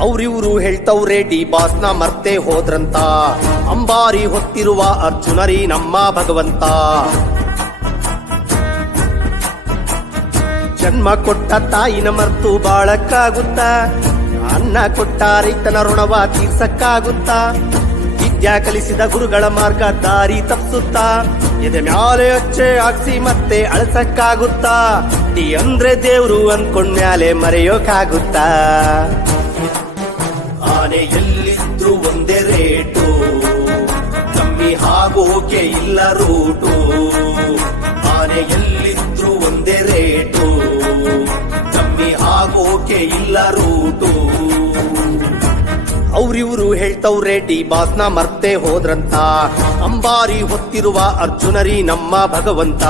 ಅವ್ರಿವ್ರು ಹೇಳ್ತವ್ರೆ D ಬಾಸ್ನ ಮರ್ತೆ ಹೋದ್ರಂತ. ಅಂಬಾರಿ ಹೊತ್ತಿರುವ ಅರ್ಜುನರಿ ನಮ್ಮ ಭಗವಂತ. ಜನ್ಮ ಕೊಟ್ಟ ತಾಯಿನ ಮರ್ತು ಬಾಳಕ್ಕಾಗುತ್ತ, ಅನ್ನ ಕೊಟ್ಟ ರೈತನ ಋಣವ ತೀರ್ಸಕ್ಕಾಗುತ್ತ, ವಿದ್ಯಾ ಕಲಿಸಿದ ಗುರುಗಳ ಮಾರ್ಗ ದಾರಿ ತಪ್ಪಿಸುತ್ತ, ಎದೆ ಮ್ಯಾಲೆ ಅಚ್ಚೆ ಹಾಕ್ಸಿ ಮತ್ತೆ ಅಳಸಕ್ಕಾಗುತ್ತ. ಡಿ ಅಂದ್ರೆ ದೇವ್ರು ಅನ್ಕೊಂಡ್ಮ್ಯಾಲೆ ಮರೆಯೋಕಾಗುತ್ತ. ಆನೆ ಎಲ್ಲಿದ್ರು ಒಂದೇ ರೇಟು, ಕಮ್ಮಿ ಆಗೋಕೆ ಇಲ್ಲ ರೂಟು. ಆನೆ ಎಲ್ಲಿದ್ರು ಒಂದೇ ರೇಟು, ಕಮ್ಮಿ ಆಗೋಕೆ ಇಲ್ಲ ರೂಟು. ಅವ್ರಿವ್ರು ಹೇಳ್ತವ್ರೆ ಡಿ ಬಾಸ್ನ ಮರ್ತೆ ಹೋದ್ರಂತ. ಅಂಬಾರಿ ಹೊತ್ತಿರುವ ಅರ್ಜುನರಿ ನಮ್ಮ ಭಗವಂತ.